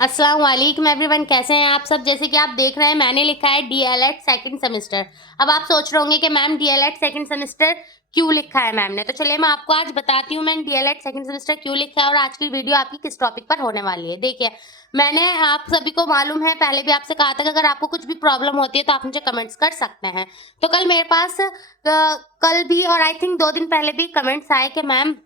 अस्सलाम वालेकुम एवरीवन, कैसे हैं आप सब। जैसे कि आप देख रहे हैं मैंने लिखा है डीएलएड सेकंड सेमेस्टर। अब आप सोच रहे होंगे कि मैम डीएलएड सेकंड सेमेस्टर क्यों लिखा है मैम ने। तो चलिए मैं आपको आज बताती हूँ मैंने डीएलएड सेकंड सेमेस्टर क्यों लिखा है और आज की वीडियो आपकी किस टॉपिक पर होने वाली है। देखिए, मैंने आप सभी को मालूम है, पहले भी आपसे कहा था कि अगर आपको कुछ भी प्रॉब्लम होती है तो आप मुझे कमेंट्स कर सकते हैं। तो कल मेरे पास कल भी और आई थिंक 2 दिन पहले भी कमेंट्स आए कि मैम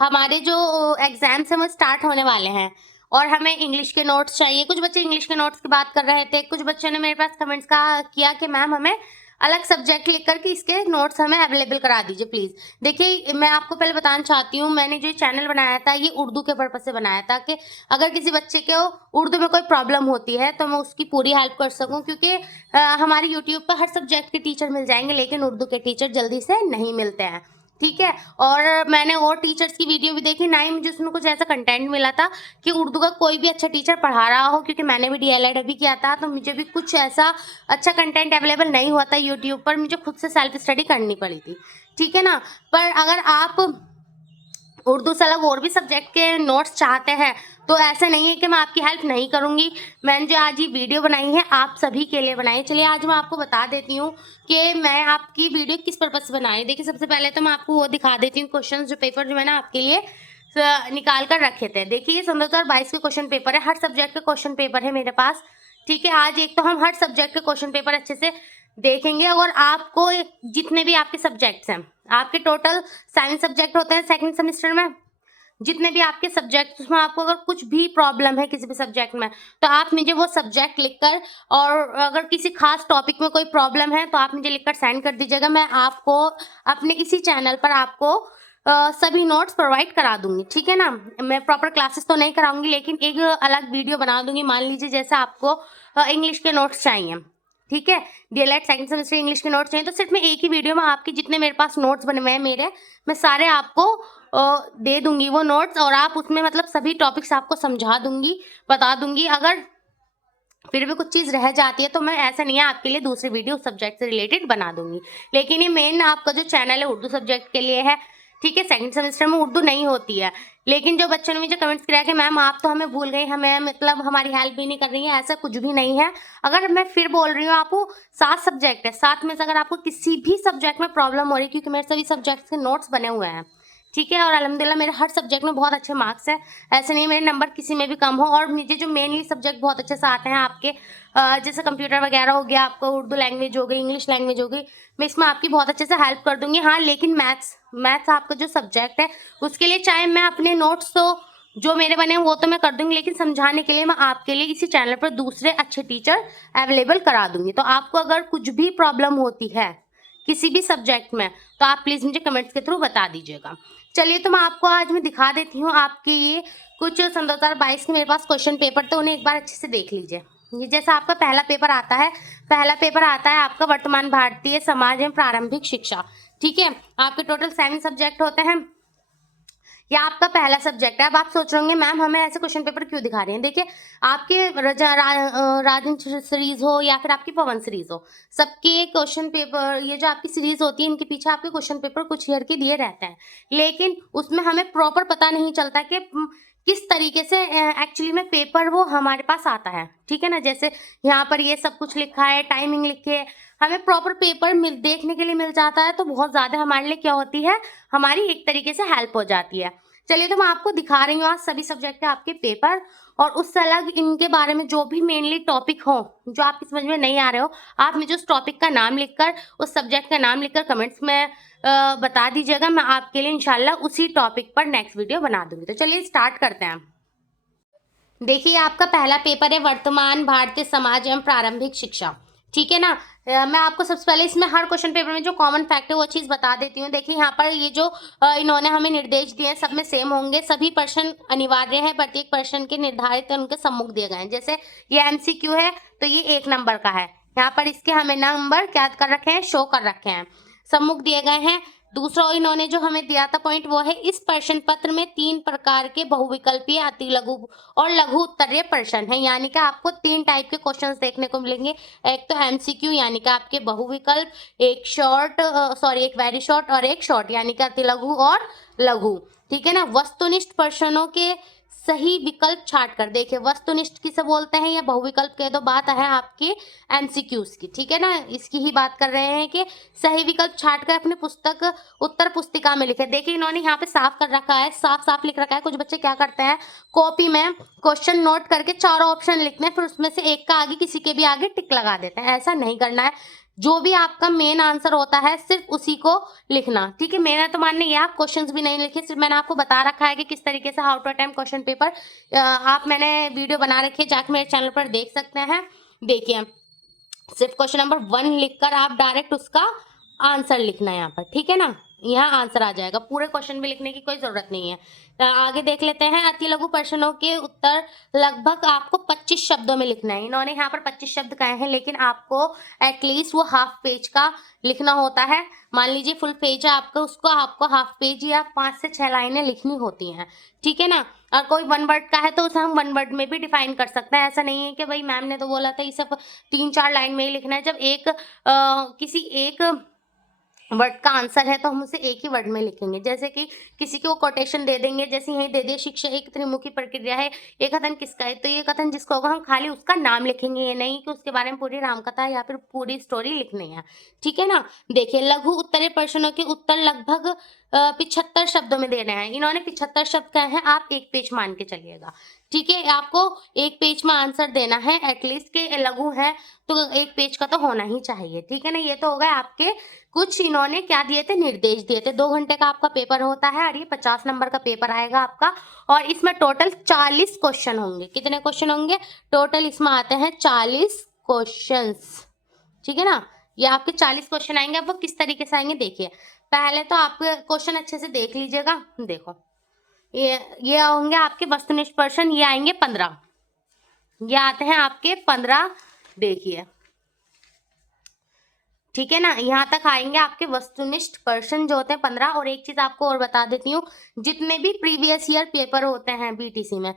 हमारे जो एग्जाम्स हैं वो स्टार्ट होने वाले हैं और हमें इंग्लिश के नोट्स चाहिए। कुछ बच्चे इंग्लिश के नोट्स की बात कर रहे थे, कुछ बच्चों ने मेरे पास कमेंट्स का किया कि मैम हमें अलग सब्जेक्ट लिख करके इसके नोट्स हमें अवेलेबल करा दीजिए प्लीज़। देखिए, मैं आपको पहले बताना चाहती हूँ, मैंने जो चैनल बनाया था ये उर्दू के पर्पज़ से बनाया था कि अगर किसी बच्चे को उर्दू में कोई प्रॉब्लम होती है तो मैं उसकी पूरी हेल्प कर सकूँ, क्योंकि हमारे यूट्यूब पर हर सब्जेक्ट के टीचर मिल जाएंगे लेकिन उर्दू के टीचर जल्दी से नहीं मिलते हैं। ठीक है, और मैंने और टीचर्स की वीडियो भी देखी, ना ही मुझे उसमें कुछ ऐसा कंटेंट मिला था कि उर्दू का कोई भी अच्छा टीचर पढ़ा रहा हो, क्योंकि मैंने भी डीएलएड अभी किया था तो मुझे भी कुछ ऐसा अच्छा कंटेंट अवेलेबल नहीं हुआ था यूट्यूब पर, मुझे खुद से सेल्फ स्टडी करनी पड़ी थी। ठीक है ना। पर अगर आप उर्दू से अलग और भी सब्जेक्ट के नोट्स चाहते हैं तो ऐसा नहीं है कि मैं आपकी हेल्प नहीं करूंगी। मैंने जो आज ये वीडियो बनाई है आप सभी के लिए बनाई। चलिए आज मैं आपको बता देती हूँ कि मैं आपकी वीडियो किस पर्पज से बनाई। देखिए, सबसे पहले तो मैं आपको वो दिखा देती हूँ क्वेश्चन, जो पेपर जो मैंने आपके लिए निकाल कर रखे थे। देखिए, ये 2022 के क्वेश्चन पेपर है, हर सब्जेक्ट के क्वेश्चन पेपर है मेरे पास। ठीक है, आज एक तो हम हर सब्जेक्ट के क्वेश्चन पेपर अच्छे से देखेंगे और आपको जितने भी आपके सब्जेक्ट्स हैं, आपके टोटल 7 सब्जेक्ट होते हैं सेकंड सेमेस्टर में, जितने भी आपके सब्जेक्ट उसमें आपको अगर कुछ भी प्रॉब्लम है किसी भी सब्जेक्ट में तो आप मुझे वो सब्जेक्ट लिखकर, और अगर किसी खास टॉपिक में कोई प्रॉब्लम है तो आप मुझे लिखकर सेंड कर दीजिएगा। मैं आपको अपने इसी चैनल पर आपको सभी नोट्स प्रोवाइड करा दूंगी। ठीक है ना। मैं प्रॉपर क्लासेस तो नहीं कराऊंगी लेकिन एक अलग वीडियो बना दूंगी। मान लीजिए जैसे आपको इंग्लिश के नोट्स चाहिए, ठीक है, डीएलएड सेकंड सेमेस्टर इंग्लिश के नोट्स चाहिए, तो सिर्फ मैं एक ही वीडियो में आपके जितने मेरे पास नोट्स बने हुए हैं मैं सारे आपको दे दूंगी वो नोट्स, और आप उसमें मतलब सभी टॉपिक्स आपको समझा दूंगी, बता दूंगी। अगर फिर भी कुछ चीज़ रह जाती है तो मैं, ऐसा नहीं है, आपके लिए दूसरी वीडियो सब्जेक्ट से रिलेटेड बना दूंगी। लेकिन ये मेन आपका जो चैनल है उर्दू सब्जेक्ट के लिए है। ठीक है, सेकंड सेमेस्टर में उर्दू नहीं होती है। लेकिन जो बच्चों ने मुझे कमेंट्स किया कि मैम आप तो हमें भूल गई, हमें मतलब हमारी हेल्प भी नहीं कर रही है, ऐसा कुछ भी नहीं है। अगर मैं फिर बोल रही हूँ, आपको 7 सब्जेक्ट है, 7 में से अगर आपको किसी भी सब्जेक्ट में प्रॉब्लम हो रही है, क्योंकि मेरे सभी सब्जेक्ट्स के नोट्स बने हुए हैं, ठीक है, और अल्हम्दुलिल्लाह मेरे हर सब्जेक्ट में बहुत अच्छे मार्क्स हैं, ऐसे नहीं मेरे नंबर किसी में भी कम हो। और मुझे जो मेनली सब्जेक्ट बहुत अच्छे से आते हैं आपके, जैसे कंप्यूटर वगैरह हो गया, आपको उर्दू लैंग्वेज हो गई, इंग्लिश लैंग्वेज हो गई, मैं इसमें आपकी बहुत अच्छे से हेल्प कर दूंगी। हाँ, लेकिन मैथ्स आपका जो सब्जेक्ट है उसके लिए चाहे मैं अपने नोट्स तो जो मेरे बने हैं वो तो मैं कर दूंगी, लेकिन समझाने के लिए मैं आपके लिए इसी चैनल पर दूसरे अच्छे टीचर अवेलेबल करा दूंगी। तो आपको अगर कुछ भी प्रॉब्लम होती है किसी भी सब्जेक्ट में तो आप प्लीज़ मुझे कमेंट्स के थ्रू बता दीजिएगा। चलिए, तो मैं आपको आज मैं दिखा देती हूँ आपके ये कुछ सन 2022 के मेरे पास क्वेश्चन पेपर, तो उन्हें एक बार अच्छे से देख लीजिए। ये जैसा आपका पहला पेपर आता है, आपका वर्तमान भारतीय समाज एवं प्रारंभिक शिक्षा। ठीक है, आपके टोटल 7 सब्जेक्ट होते हैं, या आपका पहला सब्जेक्ट है। अब आप सोच रहे होंगे मैम हमें ऐसे क्वेश्चन पेपर क्यों दिखा रहे हैं। देखिए, आपके राजन सीरीज हो या फिर आपकी पवन सीरीज हो, सबके क्वेश्चन पेपर, ये जो आपकी सीरीज होती है इनके पीछे आपके क्वेश्चन पेपर कुछ ईयर के दिए रहते हैं, लेकिन उसमें हमें प्रॉपर पता नहीं चलता कि किस तरीके से एक्चुअली में पेपर वो हमारे पास आता है। ठीक है ना, जैसे यहाँ पर ये सब कुछ लिखा है, टाइमिंग लिखी है, हमें प्रॉपर पेपर देखने के लिए मिल जाता है, तो बहुत ज़्यादा हमारे लिए क्या होती है, हमारी एक तरीके से हेल्प हो जाती है। चलिए, तो मैं आपको दिखा रही हूँ आज सभी सब्जेक्ट के आपके पेपर, और उससे अलग इनके बारे में जो भी मेनली टॉपिक हो जो आपकी समझ में नहीं आ रहे हो, आप मुझे उस टॉपिक का नाम लिखकर, उस सब्जेक्ट का नाम लिखकर कमेंट्स में बता दीजिएगा। मैं आपके लिए इंशाल्लाह उसी टॉपिक पर नेक्स्ट वीडियो बना दूंगी। तो चलिए स्टार्ट करते हैं। देखिए, आपका पहला पेपर है वर्तमान भारतीय समाज एवं प्रारंभिक शिक्षा। ठीक है ना। मैं आपको सबसे पहले इसमें हर क्वेश्चन पेपर में जो कॉमन फैक्ट है वो चीज़ बता देती हूँ। देखिए, यहाँ पर ये जो इन्होंने हमें निर्देश दिए हैं सब में सेम होंगे, सभी प्रश्न अनिवार्य है, प्रत्येक प्रश्न के निर्धारित उनके सम्मुख दिए गए हैं। जैसे ये एमसीक्यू है तो ये 1 नंबर का है, यहाँ पर इसके हमें नंबर क्या कर रखे हैं, शो कर रखे हैं, सम्मुख दिए गए हैं। दूसरा इन्होंने जो हमें दिया था पॉइंट वो है, इस प्रश्न पत्र में 3 प्रकार के बहुविकल्पीय अति लघु और लघु उत्तरीय प्रश्न है, यानी कि आपको 3 टाइप के क्वेश्चंस देखने को मिलेंगे। एक तो एमसीक्यू यानी कि आपके बहुविकल्प, एक वेरी शॉर्ट और एक शॉर्ट यानी कि अति लघु और लघु। ठीक है ना। वस्तुनिष्ठ प्रश्नों के सही विकल्प छाट कर। देखिए वस्तुनिष्ठ किसे बोलते हैं या बहुविकल्प कह दो, बात है आपके एमसीक्यूज की, ठीक है ना, इसकी ही बात कर रहे हैं कि सही विकल्प छाट कर अपने पुस्तक उत्तर पुस्तिका में लिखे। देखिए इन्होंने यहाँ पे साफ कर रखा है, साफ साफ लिख रखा है। कुछ बच्चे क्या करते हैं, कॉपी में क्वेश्चन नोट करके चारों ऑप्शन लिखते हैं, फिर उसमें से एक का आगे किसी के भी आगे टिक लगा देते हैं। ऐसा नहीं करना है, जो भी आपका मेन आंसर होता है सिर्फ उसी को लिखना, ठीक है। मेरा तो मानना ये, आप क्वेश्चंस भी नहीं लिखे, सिर्फ मैंने आपको बता रखा है कि किस तरीके से how to attempt question paper, आप मैंने वीडियो बना रखी है, जाके मेरे चैनल पर देख सकते हैं। देखिए सिर्फ क्वेश्चन नंबर 1 लिखकर आप डायरेक्ट उसका आंसर लिखना है यहाँ पर, ठीक है ना, यहाँ आंसर आ जाएगा। पूरे क्वेश्चन भी लिखने की कोई जरूरत नहीं है। आगे देख लेते हैं। अति लघु प्रश्नों के उत्तर लगभग आपको 25 शब्दों में लिखना है। इन्होंने यहाँ पर 25 शब्द कहे हैं, लेकिन आपको एटलीस्ट वो हाफ पेज का लिखना होता है। मान लीजिए फुल पेज है आपका, उसको आपको हाफ पेज या 5 से 6 लाइनें लिखनी होती हैं, ठीक है ना। और कोई 1 वर्ड का है तो उसे हम 1 वर्ड में भी डिफाइन कर सकते हैं। ऐसा नहीं है कि भाई मैम ने तो बोला था ये सब 3-4 लाइन में ही लिखना है। जब किसी एक वर्ड का आंसर है तो हम उसे एक ही वर्ड में लिखेंगे। जैसे कि किसी को कोटेशन दे देंगे, जैसे यही दे दिए, शिक्षा एक त्रिमुखी प्रक्रिया है, ये कथन किसका है, तो ये कथन जिसका होगा हम खाली उसका नाम लिखेंगे, ये नहीं कि उसके बारे में पूरी रामकथा या फिर पूरी स्टोरी लिखनी है, ठीक है ना। देखिए लघु उत्तरीय प्रश्नों के उत्तर लगभग 75 शब्दों में देना है। इन्होंने 75 शब्द कहे हैं, आप 1 पेज मान के चलिएगा, ठीक है। आपको 1 पेज में आंसर देना है एटलीस्ट, के लघु है तो 1 पेज का तो होना ही चाहिए, ठीक है ना। ये तो हो गए आपके कुछ इन्होंने क्या दिए थे, निर्देश दिए थे। 2 घंटे का आपका पेपर होता है और ये 50 नंबर का पेपर आएगा आपका, और इसमें टोटल 40 क्वेश्चन होंगे। कितने क्वेश्चन होंगे टोटल? इसमें आते हैं 40 क्वेश्चंस, ठीक है ना। ये आपके 40 क्वेश्चन आएंगे। अब वो किस तरीके से आएंगे देखिए, पहले तो आप क्वेश्चन अच्छे से देख लीजिएगा। देखो ये होंगे आपके वस्तुनिष्ठ प्रश्न, ये आएंगे 15, ये आते हैं आपके 15, देखिए, ठीक है ना। यहाँ तक आएंगे आपके वस्तुनिष्ठ प्रश्न जो होते हैं 15। और एक चीज आपको और बता देती हूँ, जितने भी प्रीवियस ईयर पेपर होते हैं बीटीसी में,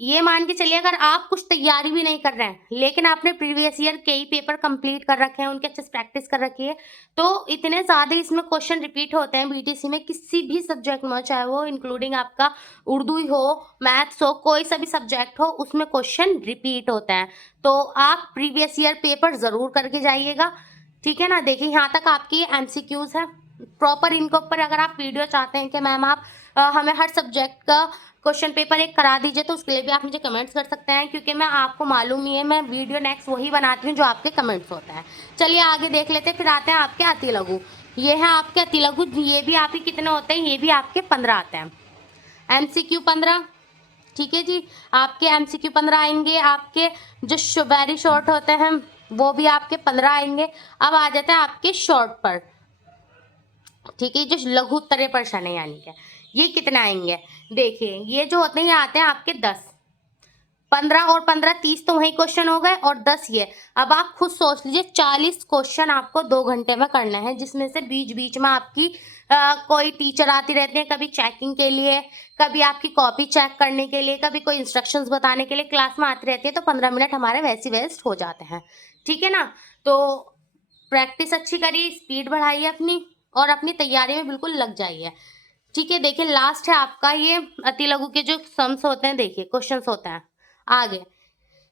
ये मान के चलिए अगर आप कुछ तैयारी भी नहीं कर रहे हैं लेकिन आपने प्रीवियस ईयर कई पेपर कंप्लीट कर रखे हैं, उनके अच्छे से प्रैक्टिस कर रखी है, तो इतने ज़्यादा इसमें क्वेश्चन रिपीट होते हैं बीटीसी में, किसी भी सब्जेक्ट में, चाहे वो इंक्लूडिंग आपका उर्दू ही हो, मैथ्स हो, कोई सा भी सब्जेक्ट हो, उसमें क्वेश्चन रिपीट होते हैं। तो आप प्रीवियस ईयर पेपर ज़रूर करके जाइएगा, ठीक है ना। देखिए यहाँ तक आपकी एमसीक्यूज है प्रॉपर। इनके ऊपर अगर आप वीडियो चाहते हैं कि मैम आप हमें हर सब्जेक्ट का क्वेश्चन पेपर एक करा दीजिए, तो उसके लिए भी आप मुझे कमेंट्स कर सकते हैं, क्योंकि मैं आपको मालूम ही है मैं वीडियो नेक्स्ट वही बनाती हूँ जो आपके कमेंट्स होते हैं। चलिए आगे देख लेते हैं। फिर आते हैं आपके अति लघु। ये है आपके अति लघु, ये भी आपके कितने होते हैं, ये भी आपके 15 आते हैं। एमसीक्यू 15, ठीक है जी, आपके एमसीक्यू 15 आएंगे। आपके जो वेरी शॉर्ट होते हैं वो भी आपके 15 आएंगे। अब आ जाते हैं आपके शॉर्ट पर, ठीक है, जो लघु उत्तरीय प्रश्न है यानी कि ये कितने आएंगे, देखिए ये जो होते हैं ये आते हैं आपके 10। 15 और 15 30 तो वही क्वेश्चन हो गए, और 10 ये। अब आप खुद सोच लीजिए 40 क्वेश्चन आपको 2 घंटे में करना है, जिसमें से बीच बीच में आपकी कोई टीचर आती रहती है, कभी चेकिंग के लिए, कभी आपकी कॉपी चेक करने के लिए, कभी कोई इंस्ट्रक्शंस बताने के लिए क्लास में आती रहती है, तो 15 मिनट हमारे वैसे वेस्ट हो जाते हैं, ठीक है ना। तो प्रैक्टिस अच्छी करिए, स्पीड बढ़ाइए अपनी, और अपनी तैयारी में बिल्कुल लग जाइए, ठीक है। देखिए लास्ट है आपका ये अति लघु के जो सम्स होते हैं, देखिए क्वेश्चंस होते हैं आगे,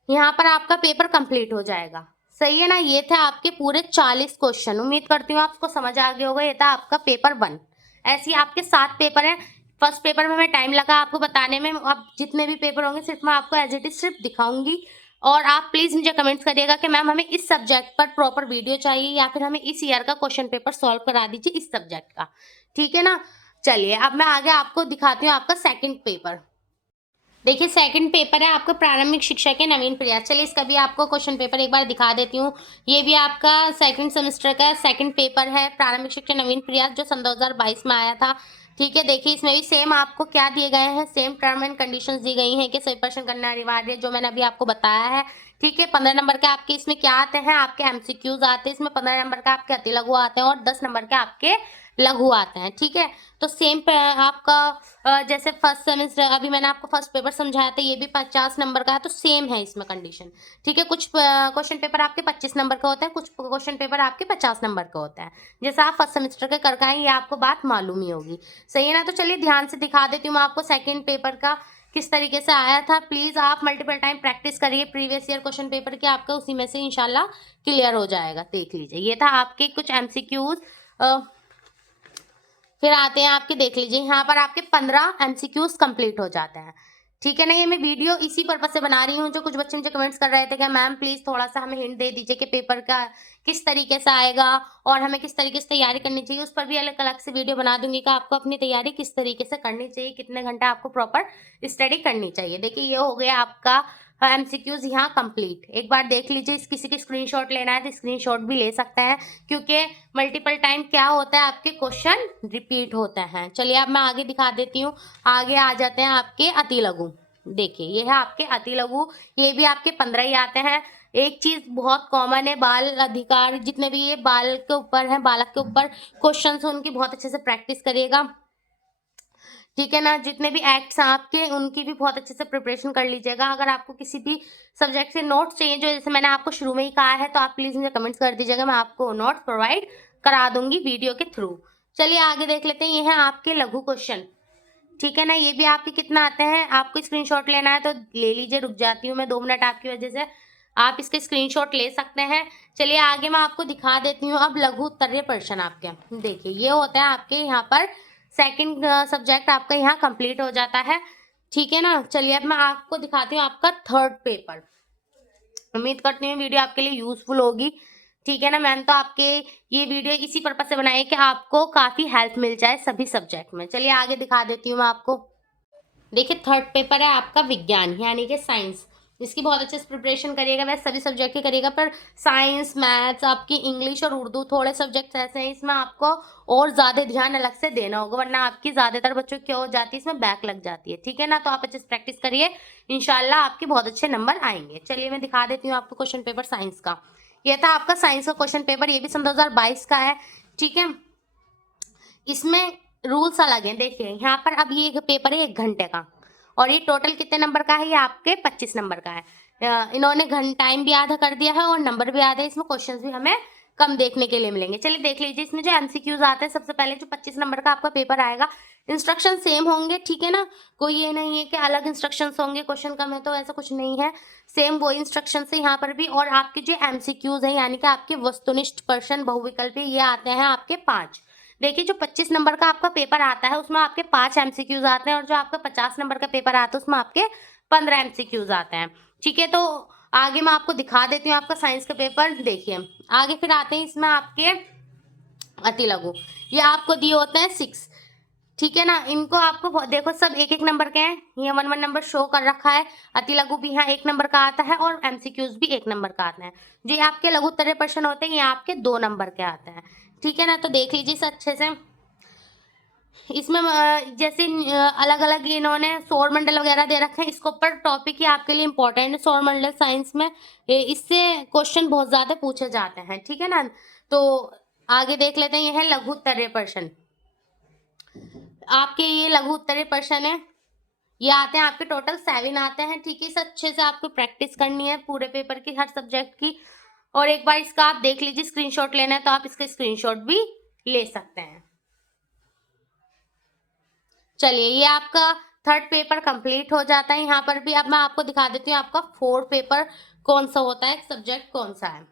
यहाँ पर आपका पेपर कंप्लीट हो जाएगा, सही है ना। ये थे आपके पूरे 40 क्वेश्चन। उम्मीद करती हूँ आपको समझ आ गया होगा। ये था आपका पेपर 1। ऐसे ही आपके 7 पेपर हैं। फर्स्ट पेपर में हमें टाइम लगा आपको बताने में, अब जितने भी पेपर होंगे सिर्फ मैं आपको एज इट इज सिर्फ दिखाऊंगी, और आप प्लीज़ मुझे कमेंट्स करिएगा कि मैम हमें इस सब्जेक्ट पर प्रॉपर वीडियो चाहिए, या फिर हमें इस ईयर का क्वेश्चन पेपर सॉल्व करा दीजिए इस सब्जेक्ट का, ठीक है ना। चलिए अब मैं आगे आपको दिखाती हूँ आपका सेकंड पेपर। देखिए सेकंड पेपर है आपका प्रारंभिक शिक्षा के नवीन प्रयास। चलिए इसका भी आपको क्वेश्चन पेपर एक बार दिखा देती हूँ। ये भी आपका सेकंड सेमेस्टर का सेकंड पेपर है, प्रारंभिक शिक्षा नवीन प्रयास, जो सन 2022 में आया था, ठीक है। देखिए इसमें भी सेम आपको क्या दिए गए हैं, सेम टर्म एंड कंडीशंस दी गई हैं कि सही प्रश्न करना अनिवार्य है, जो मैंने अभी आपको बताया है, ठीक है। 15 नंबर के आपके इसमें क्या आते हैं, आपके एमसीक्यूज आते हैं इसमें। 15 नंबर का आपके अति लघु आते हैं, और 10 नंबर के आपके लघु आते हैं, ठीक है। तो सेम आपका जैसे फर्स्ट सेमेस्टर अभी मैंने आपको फर्स्ट पेपर समझाया था, ये भी 50 नंबर का है, तो सेम है इसमें कंडीशन, ठीक है। कुछ क्वेश्चन पेपर आपके 25 नंबर का होता है, कुछ क्वेश्चन पेपर आपके 50 नंबर का होता है। जैसे आप फर्स्ट सेमेस्टर के कर के आए, ये आपको बात मालूम ही होगी, सही है ना। तो चलिए ध्यान से दिखा देती हूँ मैं आपको सेकेंड पेपर का किस तरीके से आया था। प्लीज़ आप मल्टीपल टाइम प्रैक्टिस करिए प्रीवियस ईयर क्वेश्चन पेपर के, आपका उसी में से इंशाल्लाह क्लियर हो जाएगा। देख लीजिए, ये था आपके कुछ एमसीक्यूज। फिर आते हैं आपके, देख लीजिए यहाँ पर आपके 15 एमसीक्यूज कंप्लीट हो जाते हैं। ठीक है ना, ये मैं वीडियो इसी पर्पज से बना रही हूँ। जो कुछ बच्चे मुझे कमेंट्स कर रहे थे कि मैम प्लीज़ थोड़ा सा हमें हिंट दे दीजिए कि पेपर का किस तरीके से आएगा और हमें किस तरीके से तैयारी करनी चाहिए, उस पर भी अलग अलग से वीडियो बना दूंगी कि आपको अपनी तैयारी किस तरीके से करनी चाहिए, कितने घंटा आपको प्रॉपर स्टडी करनी चाहिए। देखिए ये हो गया आपका एमसीक्यूज यहाँ कंप्लीट। एक बार देख लीजिए, किसी की स्क्रीनशॉट लेना है तो स्क्रीनशॉट भी ले सकते हैं, क्योंकि मल्टीपल टाइम क्या होता है आपके क्वेश्चन रिपीट होते हैं। चलिए अब मैं आगे दिखा देती हूँ। आगे आ जाते हैं आपके अति लघु। देखिए ये है आपके अति लघु, ये भी आपके 15 ही आते हैं। एक चीज बहुत कॉमन है, बाल अधिकार जितने भी ये बाल के ऊपर है, बालक के ऊपर क्वेश्चन है, उनकी बहुत अच्छे से प्रैक्टिस करिएगा। ठीक है ना, जितने भी एक्ट्स हैं आपके उनकी भी बहुत अच्छे से प्रिपरेशन कर लीजिएगा। अगर आपको किसी भी सब्जेक्ट से नोट्स चाहिए, जो जैसे मैंने आपको शुरू में ही कहा है, तो आप प्लीज़ मुझे कमेंट्स कर दीजिएगा, मैं आपको नोट्स प्रोवाइड करा दूंगी वीडियो के थ्रू। चलिए आगे देख लेते हैं, ये है आपके लघु क्वेश्चन। ठीक है ना, ये भी आपके कितना आते हैं, आपको स्क्रीनशॉट लेना है तो ले लीजिए। रुक जाती हूँ मैं 2 मिनट आपकी वजह से, आप इसके स्क्रीनशॉट ले सकते हैं। चलिए आगे मैं आपको दिखा देती हूँ अब लघु उत्तरीय प्रश्न आपके। देखिए ये होता है आपके यहाँ पर सेकंड सब्जेक्ट आपका यहाँ कंप्लीट हो जाता है। ठीक है ना, चलिए अब मैं आपको दिखाती हूँ आपका थर्ड पेपर। उम्मीद करती हूँ वीडियो आपके लिए यूजफुल होगी। ठीक है ना, मैंने तो आपके ये वीडियो इसी पर्पज से बनाई है कि आपको काफ़ी हेल्प मिल जाए सभी सब्जेक्ट में। चलिए आगे दिखा देती हूँ मैं आपको। देखिए थर्ड पेपर है आपका विज्ञान यानी कि साइंस। इसकी बहुत अच्छे से प्रिपरेशन करिएगा, वैसे सभी सब्जेक्ट की करिएगा, पर साइंस मैथ्स आपकी इंग्लिश और उर्दू थोड़े सब्जेक्ट्स ऐसे हैं इसमें आपको और ज़्यादा ध्यान अलग से देना होगा, वरना आपकी ज़्यादातर बच्चों की क्या हो जाती है, इसमें बैक लग जाती है। ठीक है ना, तो आप अच्छे से प्रैक्टिस करिए, इंशाल्लाह आपके बहुत अच्छे नंबर आएंगे। चलिए मैं दिखा देती हूँ आपको क्वेश्चन पेपर साइंस का। ये था आपका साइंस का क्वेश्चन पेपर, ये भी सन 2022 का है। ठीक है, इसमें रूल्स अलग हैं। देखिए यहाँ पर अब ये पेपर है 1 घंटे का, और ये टोटल कितने नंबर का है, ये आपके 25 नंबर का है। इन्होंने टाइम भी आधा कर दिया है और नंबर भी आधा है, इसमें क्वेश्चंस भी हमें कम देखने के लिए मिलेंगे। चलिए देख लीजिए, इसमें जो एमसीक्यूज आते हैं, सबसे पहले जो 25 नंबर का आपका पेपर आएगा, इंस्ट्रक्शन सेम होंगे। ठीक है ना, कोई ये नहीं है कि अलग इंस्ट्रक्शंस होंगे, क्वेश्चन कम है तो ऐसा कुछ नहीं है, सेम वही इंस्ट्रक्शन है यहाँ पर भी। और आपके जो एमसीक्यूज है यानी कि आपके वस्तुनिष्ठ प्रश्न बहुविकल्पी, ये आते हैं आपके 5। देखिए जो 25 नंबर का आपका पेपर आता है उसमें आपके 5 एमसीक्यूज आते हैं, और जो आपका 50 नंबर का पेपर आता है उसमें आपके 15 एमसीक्यूज आते हैं। ठीक है, तो आगे मैं आपको दिखा देती हूँ आपका साइंस का पेपर। देखिए आगे फिर आते हैं इसमें आपके अति लघु, ये आपको दिए होते हैं 6। ठीक है ना, इनको आपको देखो सब 1-1 नंबर के हैं, ये 1-1 नंबर शो कर रखा है। अति लघु भी यहाँ 1 नंबर का आता है और एमसीक्यूज भी 1 नंबर का आता है। जो आपके लघु उत्तरीय प्रश्न होते हैं ये आपके 2 नंबर के आते हैं। ठीक है ना, तो देख लीजिए इसे अच्छे से। इसमें जैसे अलग अलग इन्होंने सौर मंडल वगैरह दे रखे हैं, इसके ऊपर टॉपिक ही आपके लिए इंपॉर्टेंट है सौर मंडल साइंस में, इससे क्वेश्चन बहुत ज़्यादा पूछे जाते हैं। ठीक है ना, तो आगे देख लेते हैं, ये है लघु उत्तरीय प्रश्न। आपके ये लघु उत्तरीय प्रश्न है, ये आते हैं आपके टोटल 7 आते हैं। ठीक है, इस अच्छे से आपको प्रैक्टिस करनी है पूरे पेपर की, हर सब्जेक्ट की। और एक बार इसका आप देख लीजिए, स्क्रीनशॉट लेना है तो आप इसका स्क्रीनशॉट भी ले सकते हैं। चलिए ये आपका थर्ड पेपर कंप्लीट हो जाता है। यहाँ पर भी अब मैं आपको दिखा देती हूँ आपका फोर्थ पेपर कौन सा होता है, सब्जेक्ट कौन सा है।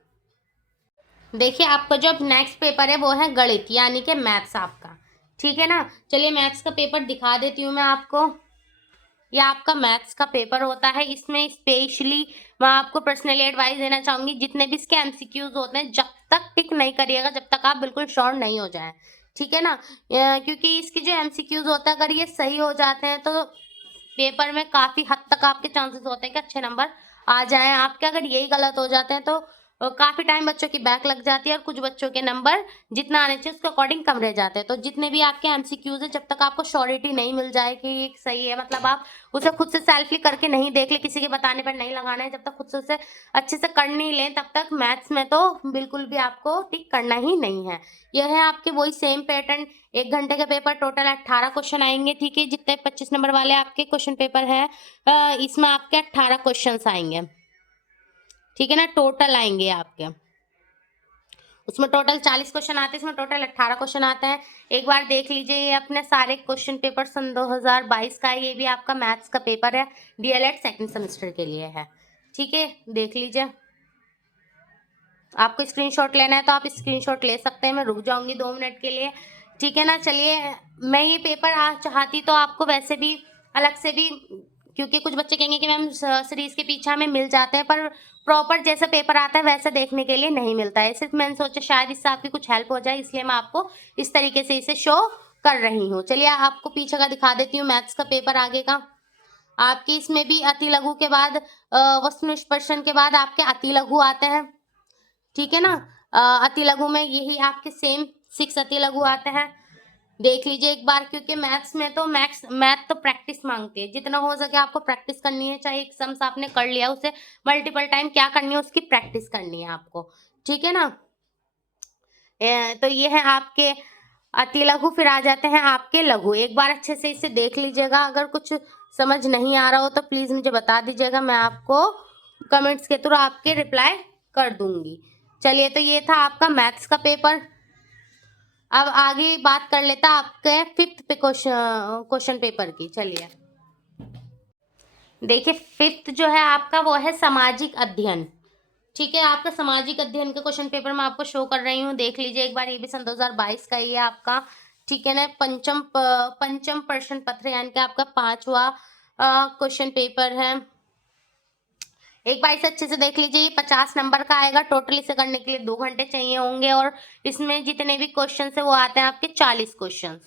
देखिए आपका जो नेक्स्ट पेपर है वो है गणित यानी कि मैथ्स आपका। ठीक है ना, चलिए मैथ्स का पेपर दिखा देती हूँ मैं आपको। ये आपका मैथ्स का पेपर होता है, इसमें स्पेशली मैं आपको पर्सनली एडवाइस देना चाहूँगी, जितने भी इसके एमसीक्यूज होते हैं जब तक टिक नहीं करिएगा जब तक आप बिल्कुल श्योर नहीं हो जाए। ठीक है ना, क्योंकि इसके जो एमसीक्यूज होता है अगर ये सही हो जाते हैं तो पेपर में काफ़ी हद तक आपके चांसेस होते हैं कि अच्छे नंबर आ जाएं आपके। अगर यही गलत हो जाते हैं तो काफ़ी टाइम बच्चों की बैक लग जाती है और कुछ बच्चों के नंबर जितना आने चाहिए उसके अकॉर्डिंग कम रह जाते हैं। तो जितने भी आपके एमसीक्यूज है जब तक आपको श्योरिटी नहीं मिल जाए कि ये सही है, मतलब आप उसे खुद से सेल्फली करके नहीं देख ले, किसी के बताने पर नहीं लगाना है, जब तक खुद से उसे अच्छे से कर नहीं लें तब तक मैथ्स में तो बिल्कुल भी आपको टिक करना ही नहीं है। यह है आपके वही सेम पैटर्न, 1 घंटे का पेपर, टोटल 18 क्वेश्चन आएंगे। ठीक है, जितने 25 नंबर वाले आपके क्वेश्चन पेपर है इसमें आपके 18 क्वेश्चन आएंगे। ठीक है ना, टोटल आएंगे आपके। उसमें टोटल 40 क्वेश्चन आते हैं, इसमें टोटल 18 क्वेश्चन आते हैं। एक बार देख लीजिए, ये अपने सारे क्वेश्चन पेपर सन 2022 का है। ये भी आपका मैथ्स का पेपर है, डीएलएड सेकंड सेमेस्टर के लिए है। ठीक है, देख लीजिए। आपको स्क्रीनशॉट लेना है तो आप स्क्रीनशॉट ले सकते हैं। मैं रुक जाऊंगी 2 मिनट के लिए, ठीक है ना। चलिए, मैं ये पेपर आज चाहती तो आपको वैसे भी अलग से भी, क्योंकि कुछ बच्चे कहेंगे कि मैम सीरीज के पीछे हमें मिल जाते हैं, पर प्रॉपर जैसा पेपर आता है वैसा देखने के लिए नहीं मिलता है। सिर्फ मैंने सोचा शायद इससे आपकी कुछ हेल्प हो जाए, इसलिए मैं आपको इस तरीके से इसे शो कर रही हूँ। चलिए, आपको पीछे का दिखा देती हूँ, मैथ्स का पेपर आगे का। आपकी इसमें भी अति लघु के बाद वस्तुनिष्ठ प्रश्न के बाद आपके अति लघु आते हैं, ठीक है ना। अति लघु में यही आपके सेम 6 अति लघु आते हैं। देख लीजिए एक बार, क्योंकि मैथ्स में तो मैथ तो प्रैक्टिस मांगती है। जितना हो सके आपको प्रैक्टिस करनी है, चाहे एक सम्स आपने कर लिया उसे मल्टीपल टाइम क्या करनी है, उसकी प्रैक्टिस करनी है आपको, ठीक है ना। तो ये है आपके अति लघु। फिर आ जाते हैं आपके लघु। एक बार अच्छे से इसे देख लीजिएगा, अगर कुछ समझ नहीं आ रहा हो तो प्लीज मुझे बता दीजिएगा, मैं आपको कमेंट्स के थ्रू आपके रिप्लाई कर दूंगी। चलिए, तो ये था आपका मैथ्स का पेपर। अब आगे बात कर लेता आपके 5th क्वेश्चन पेपर की। चलिए, देखिए 5th जो है आपका वो है सामाजिक अध्ययन, ठीक है। आपका सामाजिक अध्ययन का क्वेश्चन पेपर मैं आपको शो कर रही हूँ, देख लीजिए एक बार। ये भी सन 2022 का ही है आपका, ठीक है ना। पंचम प्रश्न पत्र यानी कि आपका 5वां क्वेश्चन पेपर है। एक बार इसे अच्छे से देख लीजिए। ये 50 नंबर का आएगा टोटल। इसे करने के लिए 2 घंटे चाहिए होंगे, और इसमें जितने भी क्वेश्चन है वो आते हैं आपके 40 क्वेश्चन।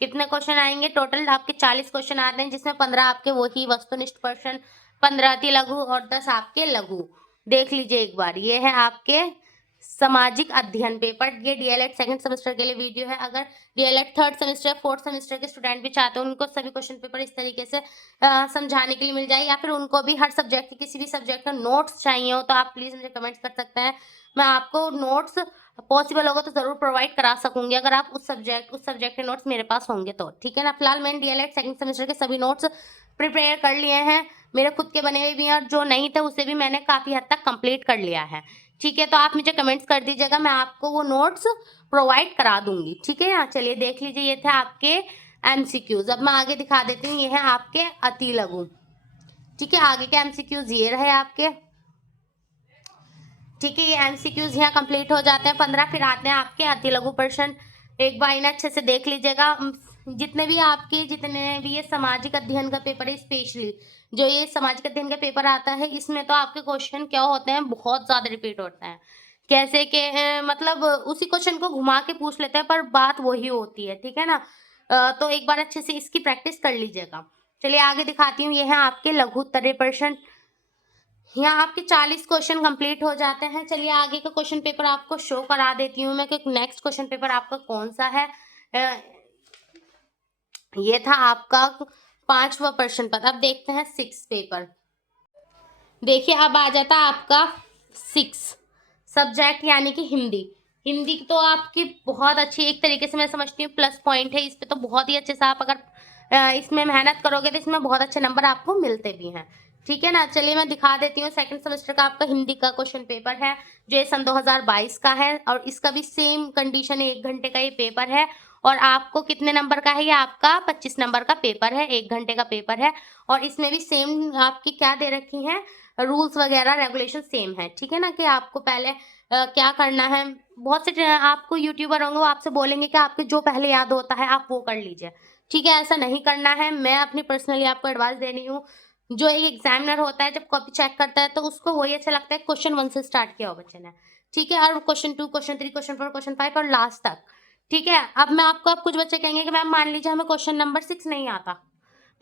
कितने क्वेश्चन आएंगे टोटल? आपके 40 क्वेश्चन आते हैं, जिसमें 15 आपके वही वस्तुनिष्ठ प्रश्न, 15 अति लघु और 10 आपके लघु। देख लीजिए एक बार, ये है आपके सामाजिक अध्ययन पेपर। ये डीएलएड सेकंड सेमेस्टर के लिए वीडियो है। अगर DElEd third semester, fourth semester के स्टूडेंट भी चाहते हैं, उनको सभी क्वेश्चन पेपर इस तरीके से समझाने के लिए मिल जाए, या फिर उनको भी हर सब्जेक्ट के किसी भी सब्जेक्ट का नोट्स चाहिए हो, तो आप प्लीज मुझे कमेंट्स कर सकते हैं। मैं आपको नोट्स पॉसिबल होगा तो जरूर प्रोवाइड करा सकूंगी, अगर आप उस सब्जेक्ट के नोट्स मेरे पास होंगे तो, ठीक है ना। फिलहाल मैंने डीएलएड सेकंड सेमेस्टर के सभी नोट्स प्रिपेयर कर लिए हैं, मेरे खुद के बने हुए भी हैं, और जो नहीं थे उसे भी मैंने काफी हद तक कंप्लीट कर लिया है, ठीक है। तो आप मुझे कमेंट्स कर दीजिएगा, मैं आपको वो नोट्स प्रोवाइड करा दूंगी, ठीक है ना। चलिए, देख लीजिए, ये थे आपके एमसीक्यूज। अब मैं आगे दिखा देती हूँ, ये है आपके अति लघु, ठीक है। आगे के एमसीक्यूज ये रहे आपके, ठीक है। ये एमसीक्यूज यहाँ कंप्लीट हो जाते हैं 15। फिर आते हैं आपके अति लघु प्रश्न। एक बार इन्हें अच्छे से देख लीजिएगा। जितने भी ये सामाजिक अध्ययन का पेपर है, स्पेशली जो ये सामाजिक अध्ययन का पेपर आता है, इसमें तो आपके क्वेश्चन क्या होते हैं, बहुत ज्यादा रिपीट होते हैं। कैसे कि मतलब उसी क्वेश्चन को घुमा के पूछ लेते हैं, पर बात वही होती है, ठीक है ना। तो एक बार अच्छे से इसकी प्रैक्टिस कर लीजिएगा। चलिए, आगे दिखाती हूँ। ये है आपके लघु उत्तरीय प्रश्न। यहाँ आपके 40 क्वेश्चन कंप्लीट हो जाते हैं। चलिए, आगे का क्वेश्चन पेपर आपको शो करा देती हूँ मैं कि नेक्स्ट क्वेश्चन पेपर आपका कौन सा है। ये था आपका 5वां प्रश्न पत्र। अब देखते हैं 6 पेपर। देखिए, अब आ जाता आपका 6 सब्जेक्ट यानी कि हिंदी। हिंदी तो आपकी बहुत अच्छी, एक तरीके से मैं समझती हूँ प्लस पॉइंट है। इस पे तो बहुत ही अच्छे से आप अगर इसमें मेहनत करोगे तो इसमें बहुत अच्छे नंबर आपको मिलते भी हैं, ठीक है ना। चलिए, मैं दिखा देती हूँ। सेकंड सेमेस्टर का आपका हिंदी का क्वेश्चन पेपर है, जो ये सन 2022 का है, और इसका भी सेम कंडीशन है, 1 घंटे का ये पेपर है। और आपको कितने नंबर का है? ये आपका 25 नंबर का पेपर है, 1 घंटे का पेपर है। और इसमें भी सेम आपकी क्या दे रखी है, रूल्स वगैरह रेगुलेशन सेम है, ठीक है ना। कि आपको पहले क्या करना है। बहुत से आपको यूट्यूबर होंगे, वो आपसे बोलेंगे कि आपको जो पहले याद होता है आप वो कर लीजिए, ठीक है। ऐसा नहीं करना है। मैं अपनी पर्सनली आपको एडवाइस दे रही हूँ। जो एक एग्जामिनर होता है, जब कॉपी चेक करता है तो उसको वही अच्छा लगता है क्वेश्चन 1 से स्टार्ट किया हो बच्चे ने, ठीक है। और क्वेश्चन 2, क्वेश्चन 3, क्वेश्चन 4, क्वेश्चन 5 और लास्ट तक, ठीक है। अब कुछ बच्चे कहेंगे कि मैम मान लीजिए हमें क्वेश्चन नंबर 6 नहीं आता,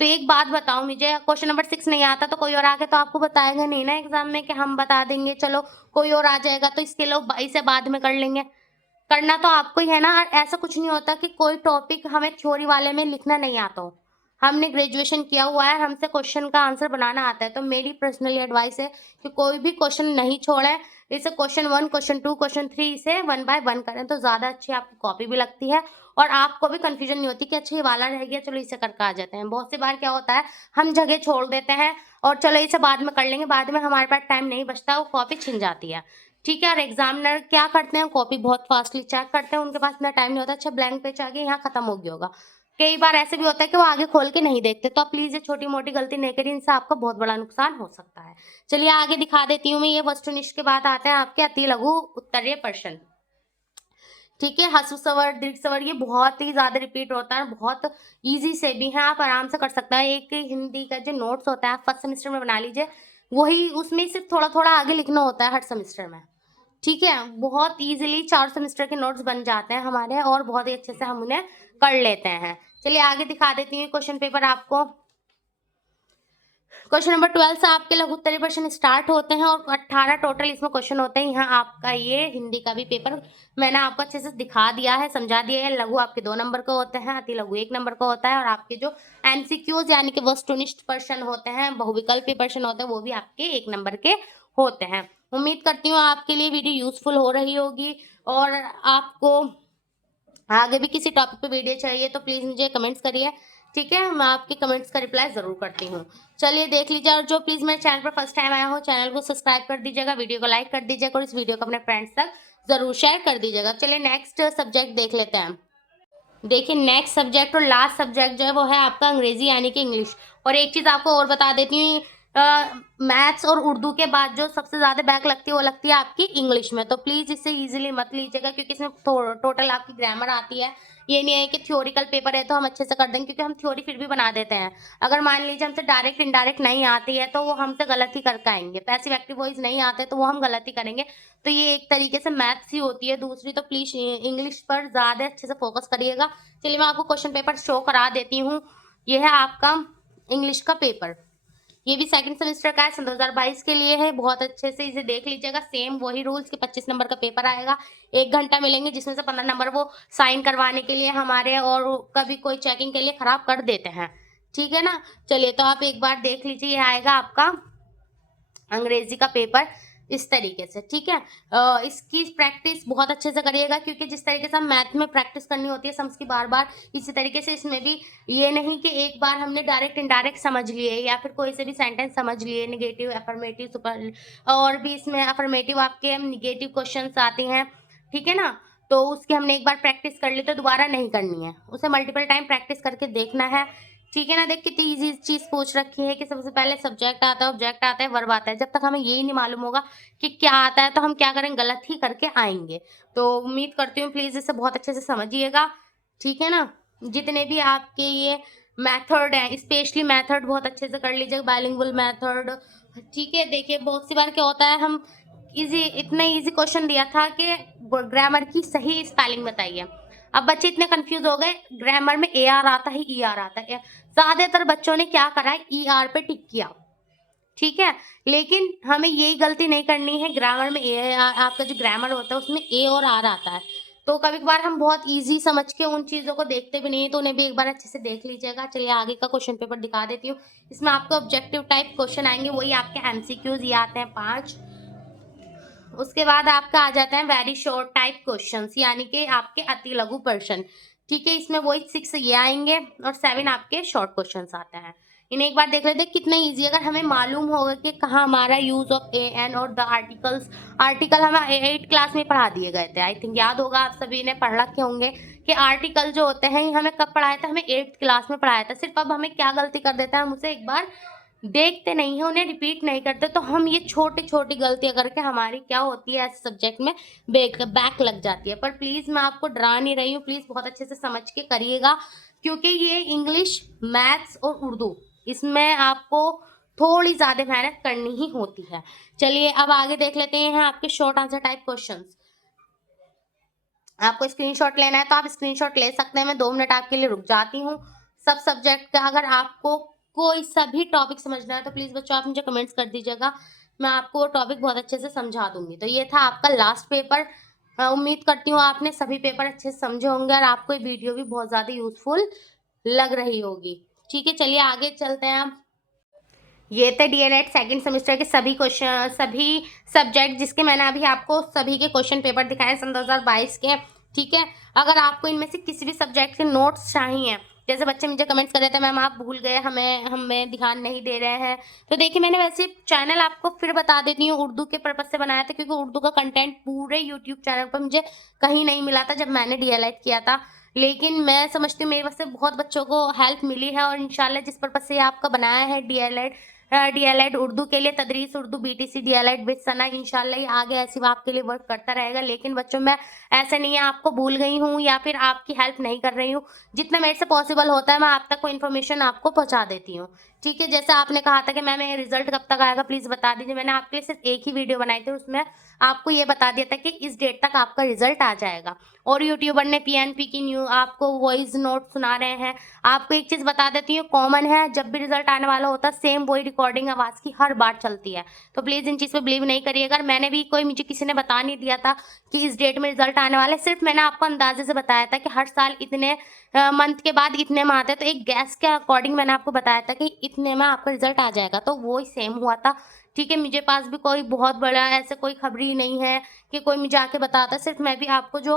तो एक बात बताओ मुझे, क्वेश्चन नंबर 6 नहीं आता तो कोई और आके तो आपको बताएगा नहीं ना एग्जाम में कि हम बता देंगे, चलो कोई और आ जाएगा तो इसके लोग इसे बाद में कर लेंगे। करना तो आपको ही है ना। ऐसा कुछ नहीं होता कि कोई टॉपिक हमें थ्योरी वाले में लिखना नहीं आता हो। हमने ग्रेजुएशन किया हुआ है, हमसे क्वेश्चन का आंसर बनाना आता है। तो मेरी पर्सनली एडवाइस है कि कोई भी क्वेश्चन नहीं छोड़े। इसे क्वेश्चन 1, क्वेश्चन 2, क्वेश्चन 3 इसे 1 बाय 1 करें तो ज़्यादा अच्छी आपकी कॉपी भी लगती है, और आपको भी कन्फ्यूजन नहीं होती कि अच्छा ये वाला रह गया, चलो इसे करके आ जाते हैं। बहुत सी बार क्या होता है, हम जगह छोड़ देते हैं और चलो इसे बाद में कर लेंगे, बाद में हमारे पास टाइम नहीं बचता, वो कॉपी छिन जाती है, ठीक है। और एग्जामिनर क्या करते हैं, कॉपी बहुत फास्टली चेक करते हैं, उनके पास इतना टाइम नहीं होता। अच्छा ब्लैंक पेज आ गया, यहाँ खत्म हो गया होगा। कई बार ऐसे भी होता है कि वो आगे खोल के नहीं देखते, तो आप प्लीज ये छोटी मोटी गलती नहीं करिए, इनसे आपका बहुत बड़ा नुकसान हो सकता है। चलिए आगे दिखा देती हूँ मैं। ये वस्तुनिष्ठ के बाद आते हैं आपके अति लघु उत्तरीय प्रश्न। ठीक है। ह्रस्व स्वर, दीर्घ स्वर, ये बहुत ही ज्यादा रिपीट होता है, बहुत इजी से भी है, आप आराम से कर सकते हैं। एक हिंदी का जो नोट्स होता है फर्स्ट सेमेस्टर में बना लीजिए, वही उसमें सिर्फ थोड़ा थोड़ा आगे लिखना होता है हर सेमेस्टर में। ठीक है। बहुत इजीली 4 सेमेस्टर के नोट्स बन जाते हैं हमारे, और बहुत ही अच्छे से हम उन्हें कर लेते हैं। चलिए आगे दिखा देती हूँ क्वेश्चन पेपर आपको। क्वेश्चन नंबर 12 से आपके लघु उत्तरीय प्रश्न स्टार्ट होते हैं, और 18 टोटल इसमें क्वेश्चन होते हैं। यहाँ आपका ये हिंदी का भी पेपर मैंने आपको अच्छे से दिखा दिया है, समझा दिया है। लघु आपके 2 नंबर का होते हैं, अति लघु 1 नंबर का होता है, और आपके जो एमसीक्यूज यानी कि वस्तुनिष्ठ प्रश्न होते हैं, बहुविकल्पीय प्रश्न होते हैं, वो भी आपके 1 नंबर के होते हैं। उम्मीद करती हूँ आपके लिए वीडियो यूजफुल हो रही होगी, और आपको आगे भी किसी टॉपिक पे वीडियो चाहिए तो प्लीज मुझे कमेंट्स करिए। ठीक है, मैं आपके कमेंट्स का रिप्लाई जरूर करती हूँ। चलिए देख लीजिए, और जो प्लीज मेरे चैनल पर फर्स्ट टाइम आया हो, चैनल को सब्सक्राइब कर दीजिएगा, वीडियो को लाइक कर दीजिएगा, और इस वीडियो को अपने फ्रेंड्स तक जरूर शेयर कर दीजिएगा। चलिए नेक्स्ट सब्जेक्ट देख लेते हैं। देखिए नेक्स्ट सब्जेक्ट और लास्ट सब्जेक्ट जो है वो है आपका अंग्रेजी यानी कि इंग्लिश। और एक चीज़ आपको और बता देती हूँ, मैथ्स और उर्दू के बाद जो सबसे ज़्यादा बैक लगती है वो लगती है आपकी इंग्लिश में। तो प्लीज़ इससे इजीली मत लीजिएगा, क्योंकि इसमें टोटल आपकी ग्रामर आती है। ये नहीं है कि थ्योरिकल पेपर है तो हम अच्छे से कर देंगे, क्योंकि हम थ्योरी फिर भी बना देते हैं। अगर मान लीजिए हमसे डायरेक्ट इनडायरेक्ट नहीं आती है तो वो हमसे गलत ही करके आएंगे। पैसिव एक्टिव वॉइस नहीं आते तो वो हम गलत ही करेंगे। तो ये एक तरीके से मैथ्स ही होती है। दूसरी तो प्लीज इंग्लिश पर ज़्यादा अच्छे से फोकस करिएगा। चलिए मैं आपको क्वेश्चन पेपर शो करा देती हूँ। ये है आपका इंग्लिश का पेपर। ये भी सेकंड सेमेस्टर का है, सन 2022 के लिए है। बहुत अच्छे से इसे देख लीजिएगा। सेम वही रूल्स के 25 नंबर का पेपर आएगा। 1 घंटा मिलेंगे, जिसमें से 15 नंबर वो साइन करवाने के लिए हमारे, और कभी कोई चेकिंग के लिए खराब कर देते हैं। ठीक है ना। चलिए तो आप एक बार देख लीजिए, ये आएगा आपका अंग्रेजी का पेपर इस तरीके से। ठीक है। इसकी प्रैक्टिस बहुत अच्छे से करिएगा, क्योंकि जिस तरीके से हम मैथ में प्रैक्टिस करनी होती है सम्स की बार बार, इसी तरीके से इसमें भी ये नहीं कि एक बार हमने डायरेक्ट इनडायरेक्ट समझ लिए, या फिर कोई से भी सेंटेंस समझ लिए, नेगेटिव अफर्मेटिव सुपर, और भी इसमें अफर्मेटिव आपके निगेटिव क्वेश्चंस आते हैं। ठीक है ना। तो उसकी हमने एक बार प्रैक्टिस कर ली तो दोबारा नहीं करनी है, उसे मल्टीपल टाइम प्रैक्टिस करके देखना है। ठीक है ना। देख कितनी इजी चीज पूछ रखी है कि सबसे पहले सब्जेक्ट आता है, ऑब्जेक्ट आता है, वर्ब आता है। जब तक हमें यही नहीं मालूम होगा कि क्या आता है तो हम क्या करेंगे, गलत ही करके आएंगे। तो उम्मीद करती हूँ प्लीज इसे बहुत अच्छे से समझिएगा। ठीक है ना। जितने भी आपके ये मेथड है, स्पेशली मेथड बहुत अच्छे से कर लीजिएगा, बाइलिंगुअल मेथड। ठीक है। देखिए बहुत सी बार क्या होता है, हम इतना इजी क्वेश्चन दिया था कि ग्रामर की सही स्पेलिंग बताइए। अब बच्चे इतने कंफ्यूज हो गए, ग्रामर में ए आर आता है, ई आर आता है। ज्यादातर बच्चों ने क्या करा है, ई आर पे टिक किया। ठीक है। लेकिन हमें यही गलती नहीं करनी है। ग्रामर में आपका जो ग्रामर होता है उसमें ए और आर आता है। तो कभी कभार हम बहुत इजी समझ के उन चीज़ों को देखते भी नहीं है, तो उन्हें भी एक बार अच्छे से देख लीजिएगा। चलिए आगे का क्वेश्चन पेपर दिखा देती हूँ। इसमें आपको ऑब्जेक्टिव टाइप क्वेश्चन आएंगे, वही आपके एमसीक्यूज ये आते हैं 5। उसके बाद आपका आ जाता है वेरी शॉर्ट टाइप क्वेश्चंस, यानी कि आपके अति लघु प्रश्न। ठीक है। इसमें वही 6 ये आएंगे, और 7 आपके शॉर्ट क्वेश्चंस आते हैं। इन्हें एक बार देख लेते हैं कितना इजी। अगर हमें मालूम होगा कि कहाँ हमारा यूज ऑफ ए एन और द आर्टिकल्स, आर्टिकल हमें 8 क्लास में पढ़ा दिए गए थे। आई थिंक याद होगा, आप सभी ने पढ़ रखे होंगे कि आर्टिकल जो होते हैं हमें कब पढ़ाया था, हमें 8th क्लास में पढ़ाया था। सिर्फ अब हमें क्या गलती कर देता है, हम उसे एक बार देखते नहीं है, उन्हें रिपीट नहीं करते। तो हम ये छोटी छोटी गलतियां करके हमारी क्या होती है, ऐसे सब्जेक्ट में बैक लग जाती है। पर प्लीज मैं आपको डरा नहीं रही हूँ, प्लीज बहुत अच्छे से समझ के करिएगा, क्योंकि ये इंग्लिश, मैथ्स और उर्दू, इसमें आपको थोड़ी ज्यादा मेहनत करनी ही होती है। चलिए अब आगे देख लेते हैं आपके शॉर्ट आंसर टाइप क्वेश्चंस। आपको स्क्रीनशॉट लेना है तो आप स्क्रीनशॉट ले सकते हैं। मैं 2 मिनट आपके लिए रुक जाती हूँ। सब सब्जेक्ट का अगर आपको कोई सभी टॉपिक समझना है तो प्लीज बच्चों आप मुझे कमेंट्स कर दीजिएगा, मैं आपको वो टॉपिक बहुत अच्छे से समझा दूंगी। तो ये था आपका लास्ट पेपर। उम्मीद करती हूँ आपने सभी पेपर अच्छे से समझे होंगे, और आपको ये वीडियो भी बहुत ज्यादा यूजफुल लग रही होगी। ठीक है। चलिए आगे चलते हैं हम। ये थे डीएलएड सेकंड सेमेस्टर के सभी क्वेश्चन, सभी सब्जेक्ट, जिसके मैंने अभी आपको सभी के क्वेश्चन पेपर दिखाए सन 2022 के। ठीक है। अगर आपको इनमें से किसी भी सब्जेक्ट के नोट्स चाहिए, जैसे बच्चे मुझे कमेंट्स कर रहे थे मैम आप भूल गए, हमें ध्यान नहीं दे रहे हैं। तो देखिए मैंने वैसे चैनल आपको फिर बता देती हूँ, उर्दू के पर्पज़ से बनाया था, क्योंकि उर्दू का कंटेंट पूरे यूट्यूब चैनल पर मुझे कहीं नहीं मिला था जब मैंने डीएलएड किया था। लेकिन मैं समझती हूँ मेरी वजह से बहुत बच्चों को हेल्प मिली है, और इंशाल्लाह जिस पर्पज़ से ये आपका बनाया है डीएलएड उर्दू के लिए, तदरीस उर्दू बीटीसी डीएलएड विद सना, इंशाल्लाह ये आगे ऐसे आपके लिए वर्क करता रहेगा। लेकिन बच्चों मैं ऐसा नहीं है आपको भूल गई हूँ या फिर आपकी हेल्प नहीं कर रही हूँ। जितना मेरे से पॉसिबल होता है मैं आप तक कोई इन्फॉर्मेशन आपको पहुँचा देती हूँ। ठीक है, जैसे आपने कहा था कि मैम ये रिजल्ट कब तक आएगा प्लीज़ बता दीजिए। मैंने आपके लिए सिर्फ एक ही वीडियो बनाई थी, उसमें आपको ये बता दिया था कि इस डेट तक आपका रिजल्ट आ जाएगा। और यूट्यूबर ने पीएनपी की न्यू आपको वॉइस नोट सुना रहे हैं। आपको एक चीज़ बता देती हूँ, कॉमन है, जब भी रिजल्ट आने वाला होता है सेम वही रिकॉर्डिंग आवाज़ की हर बार चलती है। तो प्लीज़ इन चीज़ पे बिलीव नहीं करिएगा। मैंने भी मुझे किसी ने बता नहीं दिया था कि इस डेट में रिजल्ट आने वाला है, सिर्फ मैंने आपको अंदाजे से बताया था कि हर साल इतने मंथ के बाद इतने में आते हैं, तो एक गैस के अकॉर्डिंग मैंने आपको बताया था कि इतने में आपका रिजल्ट आ जाएगा, तो वो ही सेम हुआ था। ठीक है, मुझे पास भी कोई बहुत बड़ा ऐसा कोई खबर ही नहीं है कि कोई मुझे आके बताता, सिर्फ मैं भी आपको जो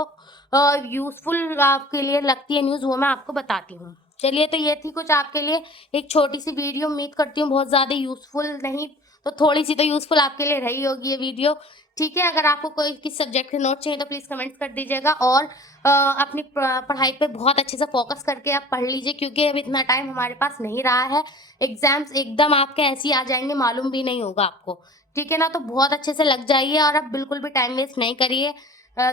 यूज़फुल आपके लिए लगती है न्यूज़ वो मैं आपको बताती हूँ। चलिए, तो ये थी कुछ आपके लिए एक छोटी-सी वीडियो, उम्मीद करती हूँ बहुत ज़्यादा यूज़फुल नहीं तो थोड़ी-सी तो यूज़फुल आपके लिए रही होगी ये वीडियो। ठीक है, अगर आपको कोई किस सब्जेक्ट के नोट चाहिए तो प्लीज़ कमेंट्स कर दीजिएगा, और अपनी पढ़ाई पे बहुत अच्छे से फ़ोकस करके आप पढ़ लीजिए, क्योंकि अब इतना टाइम हमारे पास नहीं रहा है। एग्ज़ाम्स एकदम आपके ऐसे ही आ जाएँगे, मालूम भी नहीं होगा आपको। ठीक है ना? तो बहुत अच्छे से लग जाइए और आप बिल्कुल भी टाइम वेस्ट नहीं करिए।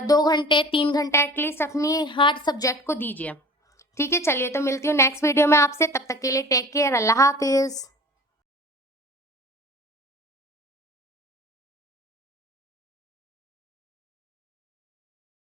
2 घंटे 3 घंटे एटलीस्ट अपनी हर सब्जेक्ट को दीजिए। ठीक है, चलिए तो मिलती हूँ नेक्स्ट वीडियो में आपसे, तब तक के लिए टेक केयर, अल्लाह हाफ़िज़।